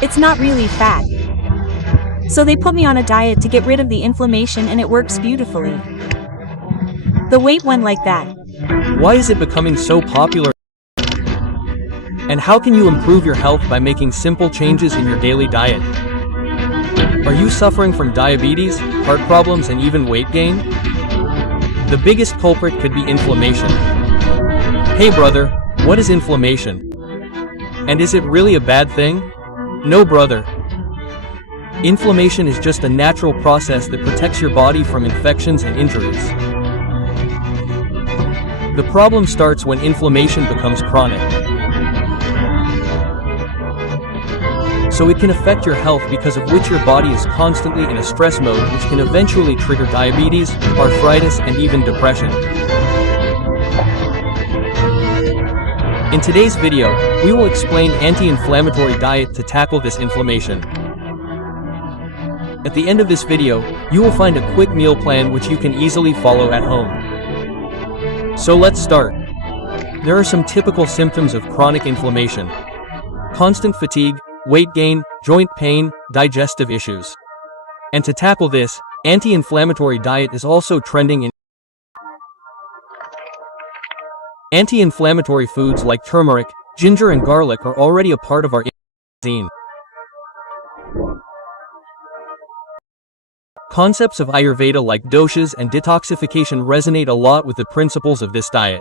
It's not really fat. So they put me on a diet to get rid of the inflammation and it works beautifully. The weight went like that. Why is it becoming so popular? And how can you improve your health by making simple changes in your daily diet? Are you suffering from diabetes, heart problems, and even weight gain? The biggest culprit could be inflammation. Hey brother, what is inflammation? And is it really a bad thing? No brother. Inflammation is just a natural process that protects your body from infections and injuries. The problem starts when inflammation becomes chronic. So it can affect your health because of which your body is constantly in a stress mode, which can eventually trigger diabetes, arthritis, and even depression. In today's video, we will explain anti-inflammatory diet to tackle this inflammation. At the end of this video, you will find a quick meal plan which you can easily follow at home. So let's start. There are some typical symptoms of chronic inflammation: constant fatigue, weight gain, joint pain, digestive issues. And to tackle this, anti-inflammatory diet is also trending in. Anti-inflammatory foods like turmeric, ginger, and garlic are already a part of our cuisine. Concepts of Ayurveda like doshas and detoxification resonate a lot with the principles of this diet.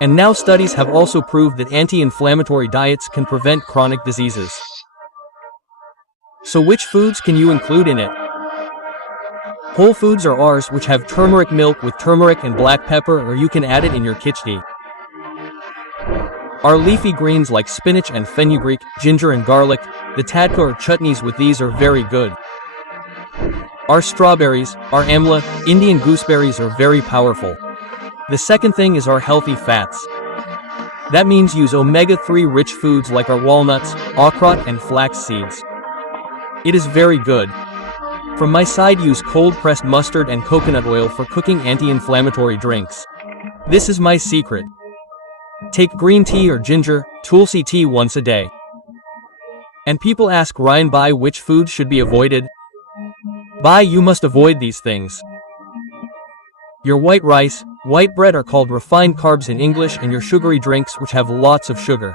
And now studies have also proved that anti-inflammatory diets can prevent chronic diseases. So which foods can you include in it? Whole foods are ours, which have turmeric milk with turmeric and black pepper, or you can add it in your khichdi. Our leafy greens like spinach and fenugreek, ginger and garlic, the tadka or chutneys with these are very good. Our strawberries, our amla, Indian gooseberries are very powerful. The second thing is our healthy fats. That means use omega-3 rich foods like our walnuts, akrat and flax seeds. It is very good. From my side, use cold-pressed mustard and coconut oil for cooking anti-inflammatory drinks. This is my secret. Take green tea or ginger, tulsi tea once a day. And people ask Ryan, by which foods should be avoided? By you must avoid these things. Your white rice, white bread are called refined carbs in English, and your sugary drinks which have lots of sugar.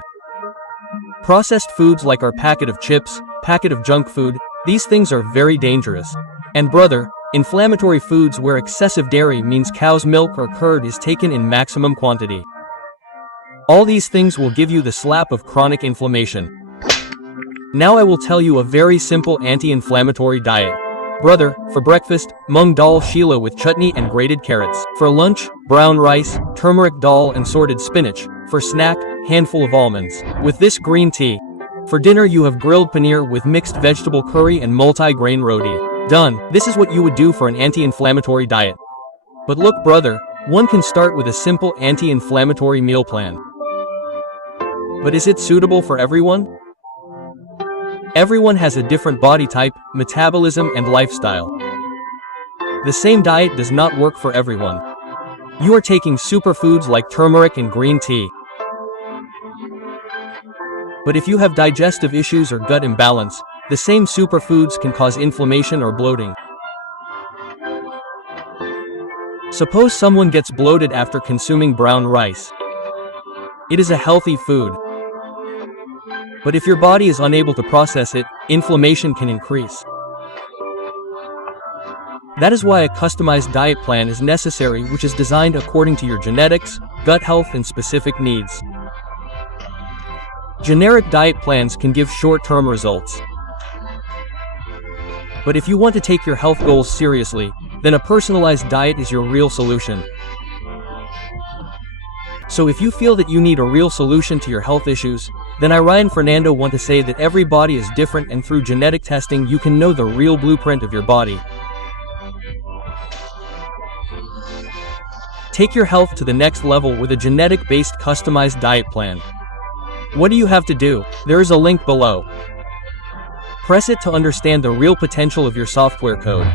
Processed foods like our packet of chips, packet of junk food, these things are very dangerous. And brother, inflammatory foods where excessive dairy means cow's milk or curd is taken in maximum quantity. All these things will give you the slap of chronic inflammation. Now I will tell you a very simple anti-inflammatory diet. Brother, for breakfast, mung dal shila with chutney and grated carrots. For lunch, brown rice, turmeric dal and sorted spinach. For snack, handful of almonds. With this green tea. For dinner you have grilled paneer with mixed vegetable curry and multi-grain roti. Done. This is what you would do for an anti-inflammatory diet. But look brother, one can start with a simple anti-inflammatory meal plan. But is it suitable for everyone? Everyone has a different body type, metabolism, and lifestyle. The same diet does not work for everyone. You are taking superfoods like turmeric and green tea. But if you have digestive issues or gut imbalance, the same superfoods can cause inflammation or bloating. Suppose someone gets bloated after consuming brown rice. It is a healthy food. But if your body is unable to process it, inflammation can increase. That is why a customized diet plan is necessary, which is designed according to your genetics, gut health, and specific needs. Generic diet plans can give short-term results. But if you want to take your health goals seriously, then a personalized diet is your real solution. So if you feel that you need a real solution to your health issues, then I, Ryan Fernando, want to say that every body is different, and through genetic testing you can know the real blueprint of your body. Take your health to the next level with a genetic-based customized diet plan. What do you have to do? There is a link below. Press it to understand the real potential of your software code.